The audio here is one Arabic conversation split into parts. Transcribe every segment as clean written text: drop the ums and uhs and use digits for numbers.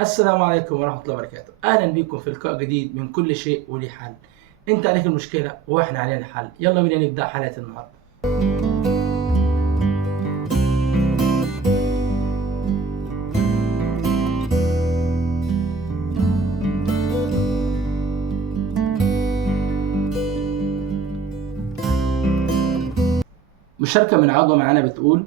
السلام عليكم ورحمة الله وبركاته. أهلا بكم في لقاء جديد من كل شيء وليه حل. أنت عليك المشكلة وإحنا علينا الحل. يلا بينا نبدأ حلقة النهاردة. مشاركة من عضوة معانا بتقول: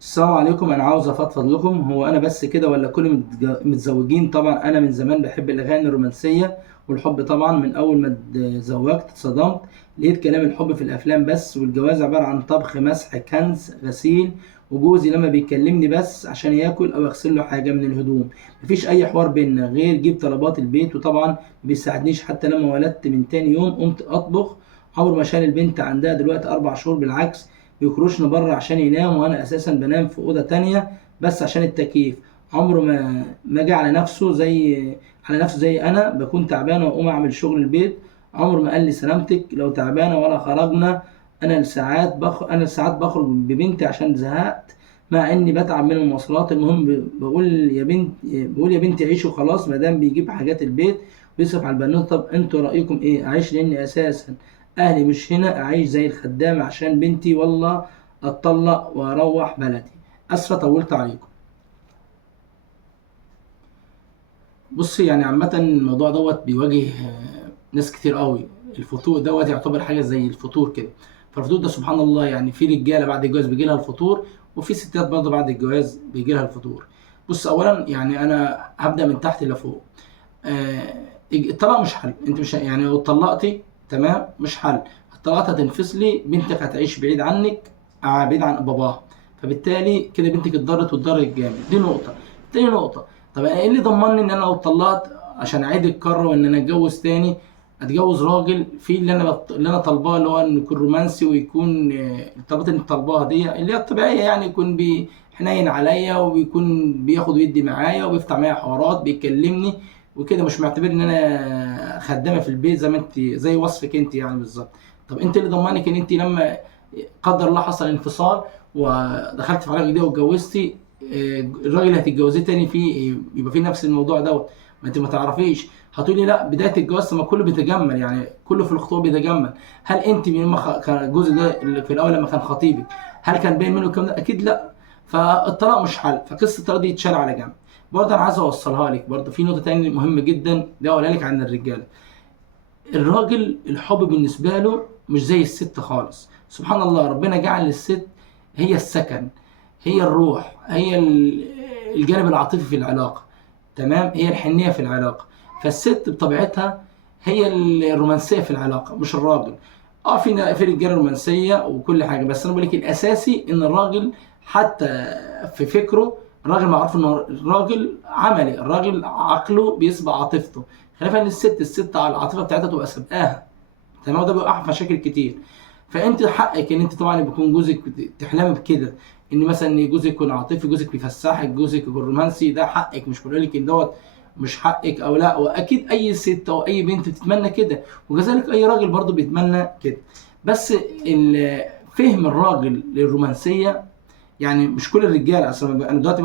السلام عليكم، أنا عاوز أفضفض لكم. هو أنا بس كده ولا كل متزوجين؟ طبعا أنا من زمان بحب الأغاني الرومانسية والحب. طبعا من أول ما اتزوجت اتصدمت، لقيت كلام الحب في الأفلام بس، والجواز عبارة عن طبخ مسح كنس غسيل. وجوزي لما بيكلمني بس عشان ياكل أو أغسل له حاجة من الهدوم، مفيش أي حوار بينا غير جيب طلبات البيت. وطبعا ما بيساعدنيش حتى لما ولدت من تاني يوم قمت أطبخ. عمر ما شال البنت عندها دلوقتي 4 شهور، بالعكس بيخرجنا بره عشان ينام، وانا اساسا بنام في اوضه تانية بس عشان التكييف. عمره ما جه على نفسه زي انا بكون تعبان واقوم اعمل شغل البيت. عمره ما قال لي سلامتك لو تعبانه ولا خرجنا. انا ساعات بخرج ببنتي عشان زهقت، مع اني بتعب من المواصلات. المهم بقول يا بنتي عيشي وخلاص، ما دام بيجيب حاجات البيت ويصرف على البنوت. طب انتوا رايكم ايه؟ اعيش لاني اساسا اهلي مش هنا، اعيش زي الخدام عشان بنتي، والله اتطلق واروح بلدي؟ اسفه طولت عليكم. بص، يعني عامه الموضوع دوت بيواجه ناس كتير قوي. الفتور دوت يعتبر حاجه زي الفتور كده. فالفتور ده سبحان الله، يعني في رجاله بعد الجواز بيجي لها الفتور، وفي ستات برضه بعد الجواز بيجي لها الفتور. بص، اولا يعني انا هبدا من تحت لفوق. آه، الطلاق مش حل. انت مش يعني لو اتطلقتي تمام مش حل. الطلاق هتنفصلي، بنتك هتعيش بعيد عنك، بعيد عن باباها، فبالتالي كده بنتك اتضرت واتضرت جامد. دي نقطه. تاني نقطه: طب انا ايه اللي ضمني ان انا لو اتطلقت عشان اعيد الكره وان انا اتجوز تاني، اتجوز راجل في اللي انا طالباه، اللي هو انه يكون رومانسي ويكون الطلبات اللي طالباها دي اللي هي الطبيعيه، يعني يكون حنين عليا وبيكون بياخد ويدي معايا وبيفتح معايا حوارات بيكلمني وكده، مش معتبر ان انا خدامه في البيت زي ما انت، زي وصفك انت يعني بالظبط. طب انت اللي ضمنك ان انت لما قدر الله حصل انفصال ودخلت في علاقه جديده واتجوزتي، الراجل اللي هتتجوزيه تاني فيه يبقى فيه نفس الموضوع دوت؟ ما انت ما تعرفيش. هتقولي لا، بدايه الجواز ما كله بيتجمل، يعني كله في الخطوبه بيتجمل. هل انت من ما كان الجزء ده اللي في الاول لما كان خطيبك، هل كان باين منه الكلام ده؟ اكيد لا. فالطلاق مش حل، فقصه الطلاق دي تشال على جنب. برضه انا عايز اوصلها لك، برضه في نقطه تانية مهمه جدا دي اقولها لك عن الرجاله. الراجل الحب بالنسبه له مش زي الست خالص. سبحان الله، ربنا جعل الست هي السكن، هي الروح، هي الجانب العاطفي في العلاقه. تمام، هي الحنيه في العلاقه. فالست بطبيعتها هي الرومانسيه في العلاقه، مش الراجل. في رجاله رومانسيه وكل حاجه، بس انا بقول لك الاساسي ان الراجل حتى في فكره، الراجل معروف ان الراجل عملي، الراجل عقله بيسبق عاطفته، خلافا الست على العاطفه بتاعتها تبقى سابقاها. تمام، ده بيوقع في مشاكل كتير. فانت حقك ان انت طبعا بيكون جوزك تحلمي بكده، ان مثلا جوزك يكون عاطفي، جوزك بيفسحك، جوزك يكون رومانسي. ده حقك، مش بقول لك ان دوت مش حقك او لا. واكيد اي ست او اي بنت بتتمنى كده، وكذلك اي راجل برضو بيتمنى كده. بس فهم الراجل للرومانسيه، يعني مش كل الرجاله اصلا. انا دلوقتي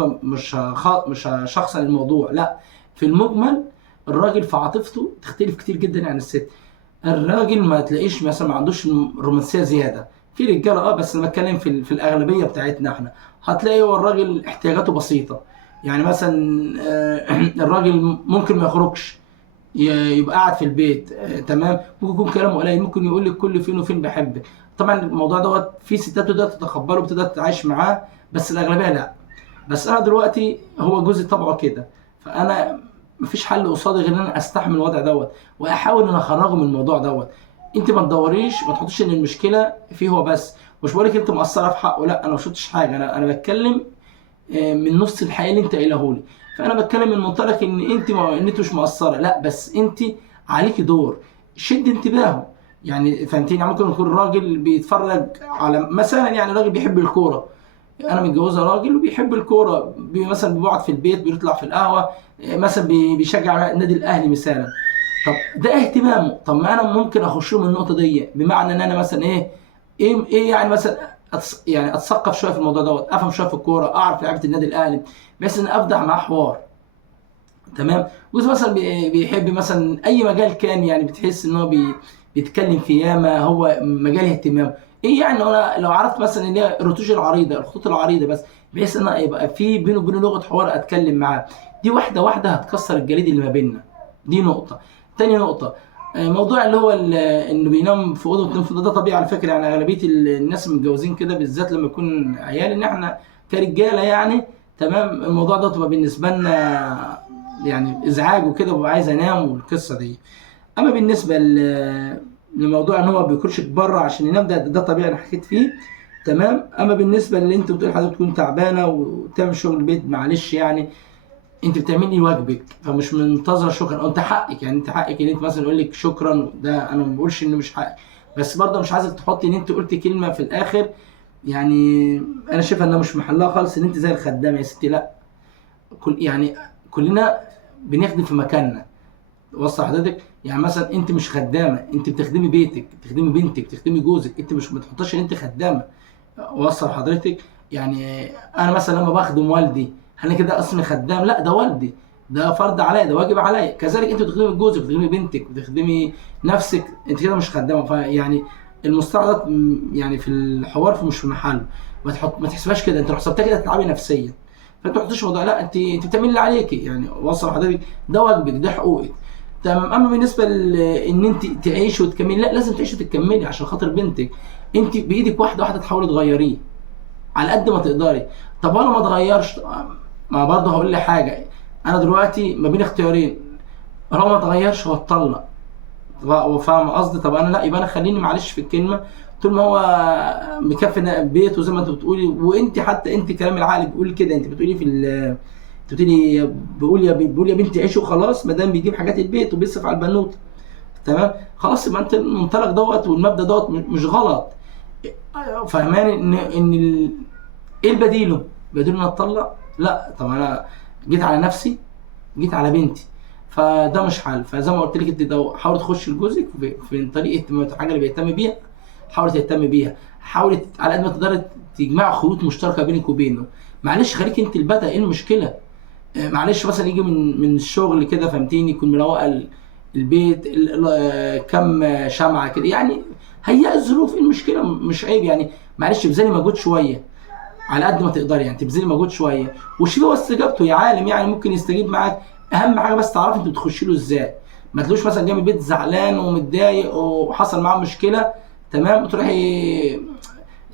مش هشخصن الموضوع، لا. في المجمل الراجل في عاطفته تختلف كتير جدا عن الست. الراجل ما تلاقيش مثلا ما عندوش رومانسيه زياده. في رجاله بس انا بتكلم في الاغلبيه بتاعتنا احنا. هتلاقي هو الراجل احتياجاته بسيطه. يعني مثلا الراجل ممكن ما يخرجش، يبقى قاعد في البيت. تمام، ممكن يكون كلامه قليل، ممكن يقول لك كل فين وفين بحبك. طبعا الموضوع دوت في ستات بتقدر تتقبله وبتقدر تتعايش معاه، بس الاغلبيه لا. بس انا دلوقتي هو جوزي طبعه كده، فانا مفيش حل قصادي غير ان انا استحمل الوضع دوت واحاول ان انا اخرجه من الموضوع دوت. انت ما تدوريش، ما تحطيش ان المشكله فيه هو بس. مش بقولك انت مقصره في حقه، لا، انا ما شفتش حاجه. انا بتكلم من نص الحقيقه اللي انت قايله لي. فانا بتكلم من منطلق ان انت مش مقصره، لا، بس انت عليكي دور شد انتباهه. يعني فهمتيني؟ يعني ممكن يكون راجل بيتفرج على مثلا، يعني راجل بيحب الكوره، انا متجوزه راجل وبيحب الكوره، مثلا بيقعد في البيت، بيطلع في القهوه، مثلا بيشجع النادي الاهلي مثلا. طب ده اهتمامه. طب ما انا ممكن اخش له من النقطه دي، بمعنى ان انا مثلا ايه يعني مثلا يعني اتثقف شويه في الموضوع دوت، افهم شويه في الكوره، اعرف لعيبه النادي الاهلي، بحيث ان ابدا معاه حوار. تمام. جزء مثلا بيحب مثلا اي مجال كان، يعني بتحس ان هو بيتكلم في ياما، هو مجال اهتمامه ايه. يعني انا لو عرفت مثلا ان هي الرتوش العريضه، الخطوط العريضه بس، بحيث ان يبقى في بينه وبينه لغه حوار اتكلم معاه، دي واحده واحده هتكسر الجليد اللي ما بيننا. دي نقطه. تاني نقطه، موضوع اللي هو انه بينام في اوضه وتنام في اوضه، ده طبيعي على فكره. يعني اغلبيه الناس المتجوزين كده، بالذات لما يكون عيال، ان احنا كرجاله يعني، تمام، الموضوع ده تبقى بالنسبه لنا يعني ازعاج وكده، وببقى عايز انام والقصه دي. اما بالنسبه لموضوع ان هو ما بيخرجش بره عشان ينام، ده طبيعي، انا حكيت فيه. تمام. اما بالنسبه اللي انت بتقول حضرتك تكون تعبانه وتعمل شغل البيت، معلش يعني انت بتعملي واجبك، فمش منتظره شكرا، او انت حقك، يعني انت حقك ان انت مثلا يقول لك شكرا، ده انا ما بقولش انه مش حقك، بس برضه مش عايزك تحطي ان انت قلت كلمه في الاخر، يعني انا شايفها انها مش محلها خالص، ان انت زي الخدامه يا ستي. لا، يعني كلنا بنخدم في مكاننا. وصل حضرتك؟ يعني مثلا انت مش خدامه، انت بتخدمي بيتك، بتخدمي بنتك، بتخدمي جوزك، انت مش، ما تحطش ان انت خدامه. وصل حضرتك؟ يعني انا مثلا لما بخدم والدي، انا كده اصلا خدام؟ لا، ده والدي، ده فرض عليا، ده واجب عليا. كذلك انت بتخدمي جوزك، بتخدمي بنتك، بتخدمي نفسك، انت كده مش خدامه. فيعني المصطلح ده يعني في الحوار مش في محله. ما تحسبهاش كده، انت لو حسبتها كده هتتعبي نفسيا. فانت ما تحطش موضوع، لا، انت بتعملي اللي عليكي، يعني وصل حضرتك؟ ده واجبك، ده حقوقك. تمام. اما بالنسبه ان انت تعيشي وتكملي، لا، لازم تعيشي وتكملي عشان خاطر بنتك. انت بايدك واحده واحده تحاولي تغيريه على قد ما تقدري. طب وانا ما اتغيرش، ما برضه هقول لي حاجه، انا دلوقتي ما بين اختيارين، لو ما اتغيرش هو اتطلق. وفاهم قصدي؟ طب انا لا، يبقى انا خليني معلش في الكلمه، طول ما هو مكفي بيته زي ما انت بتقولي. وانت حتى انت كلام العقل بيقول كده، انت بتقولي انت بتقولي بيقول يا بنتي عيشي وخلاص، ما دام بيجيب حاجات البيت وبيصرف على البنوته. تمام. خلاص، يبقى انت المنطلق دوت والمبدا دوت مش غلط. فهماني ايه البديله؟ بديله ان اتطلق؟ لا. طب انا جيت على نفسي، جيت على بنتي، فده مش حل. فزي ما قلت لك، انت حاول تخش لجوزك في طريق اهتمامات، الحاجه اللي بيهتم بيها حاول تهتم بيها، حاول على قد ما تقدر تجمع خيوط مشتركه بينك وبينه. معلش خليك انت البدء، ايه المشكله؟ معلش مثلا يجي من الشغل كده، فهمتيني، يكون مروق البيت، كم شمعه كده يعني، هيئ الظروف، ايه المشكله؟ مش عيب يعني. معلش ابذلي مجهود شويه على قد ما تقدري، يعني تبذلي مجهود شويه، وشوفي هو استجابته يا عالم، يعني ممكن يستجيب معاك. اهم حاجه بس تعرفي انت بتخشي له ازاي. ما تلاقوش مثلا جاي من البيت زعلان ومتضايق وحصل معاه مشكله، تمام، وتروحي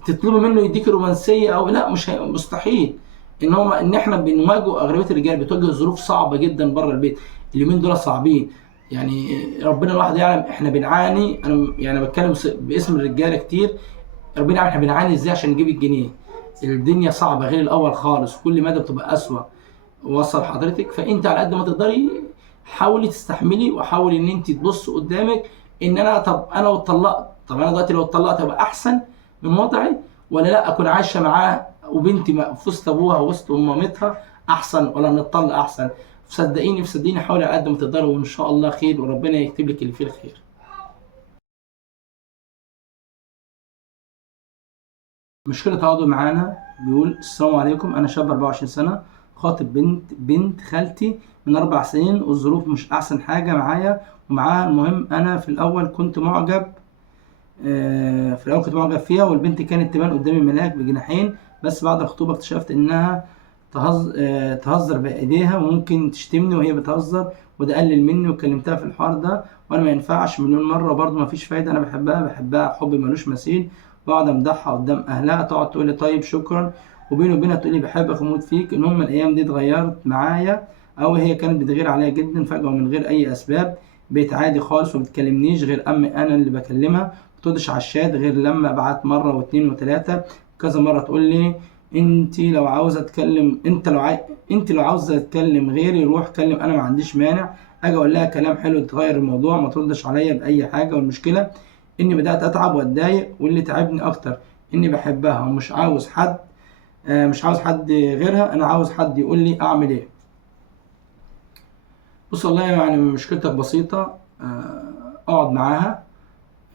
تطلبي منه يديكي رومانسيه، او لا، مش مستحيل. ان احنا بنواجه، اغلبيه الرجال بتواجه ظروف صعبه جدا بره البيت، اليومين دول صعبين. يعني ربنا الواحد يعلم احنا بنعاني، انا يعني بتكلم باسم الرجاله كتير، ربنا يعلم احنا بنعاني ازاي عشان نجيب الجنيه. الدنيا صعبه غير الاول خالص، كل مدى بتبقى اسوأ. وصل حضرتك؟ فانت على قد ما تقدري حاولي تستحملي، وحاولي ان انت تبص قدامك، ان انا، طب انا لو اتطلقت، طب انا دلوقتي لو اتطلقت هبقى احسن من وضعي، ولا لا اكون عايشه معاه وبنتي في وسط ابوها وسط مامتها احسن، ولا نتطلق احسن؟ صدقيني حاولي على قد ما تقدري، وان شاء الله خير، وربنا يكتب لك اللي فيه الخير. مشكلة تواضع معانا. بيقول السلام عليكم، أنا شاب 24 سنة، خاطب بنت خالتي من 4 سنين، والظروف مش أحسن حاجة معايا ومعاها. المهم أنا في الأول كنت معجب فيها، والبنت كانت تبان قدامي ملاك بجناحين، بس بعد الخطوبة اكتشفت إنها تهزر بإيديها، وممكن تشتمني وهي بتهزر، وده قلل مني، وكلمتها في الحوار ده وأنا ما ينفعش مليون مرة، وبرضه مفيش فايدة. أنا بحبها حب ملوش مثيل، واقعد امدحها قدام اهلها، تقعد تقول لي طيب شكرا، وبيني وبينها تقول لي بحبك واموت فيك. المهم الايام دي اتغيرت معايا، او هي كانت بتغير عليا جدا فجأة ومن غير اي اسباب، بقيت عادي خالص، وما بتكلمنيش غير انا اللي بكلمها، بتردش على الشات غير لما ابعت مره واثنين وثلاثه. كذا مره تقول لي انت لو عاوزه تتكلم غيري روح كلم، انا ما عنديش مانع. اجي اقول لها كلام حلو تغير الموضوع، ما تردش عليا باي حاجه. والمشكله اني بدات اتعب واتضايق، واللي تعبني اكتر اني بحبها ومش عاوز حد، مش عاوز حد غيرها، انا عاوز حد يقول لي اعمل ايه. بص والله يعني مشكلتك بسيطه، اقعد معاها،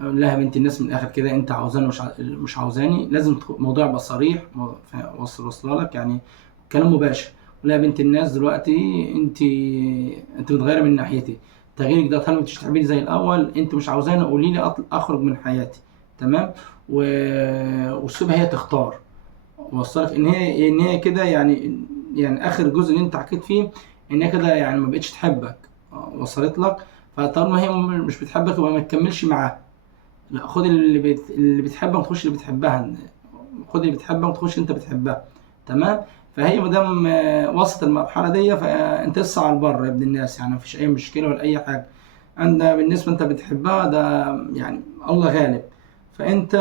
اقول لها بنت الناس من الاخر كده، انت عاوزاني مش عاوزاني، لازم الموضوع يبقى صريح، وصل لك يعني، كلام مباشر. لا يا بنت الناس دلوقتي انت متغيره من ناحيتي. تغييرك ده، هل مش تعملي زي الاول؟ انت مش عاوزاني، قولي لي اخرج من حياتي. تمام. و... وسيبها هي تختار. وصلك ان هي كده يعني، يعني اخر جزء اللي انت حكيت فيه، ان هي كده يعني ما بقتش تحبك. وصلت لك؟ فطالما هي مش بتحبك يبقى ما تكملش معاها. لا، خد اللي بتحبها وتخش اللي بتحبها. خد اللي بتحبها وتخش انت بتحبها. تمام. فهي ما دام وصلت المرحله دي، فانت لسه على البر يا ابن الناس، يعني مفيش اي مشكله ولا اي حاجه. انت بالنسبه انت بتحبها ده، يعني الله غالب. فانت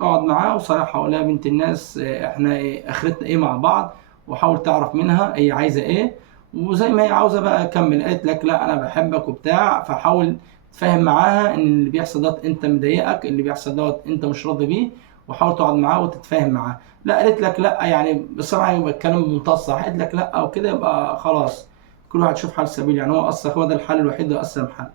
اقعد معاه وصراحه، ولا يا بنت الناس احنا اخرتنا ايه مع بعض، وحاول تعرف منها هي عايزه ايه. وزي ما هي عاوزه بقى كمل. قالت لك لا انا بحبك وبتاع، فحاول تفهم معاها ان اللي بيحصل ده انت مضايقك، اللي بيحصل ده انت مش راضي بيه. وحاول تقعد معاه وتتفاهم معاه. لا قالت لك لا، يعني بصراحه يبقى الكلام بمنتهى الصراحه، قالت لك لا او كده، يبقى خلاص كل واحد يشوف حل سبيل. يعني هو اصلا هو ده الحل الوحيد واسلم حل.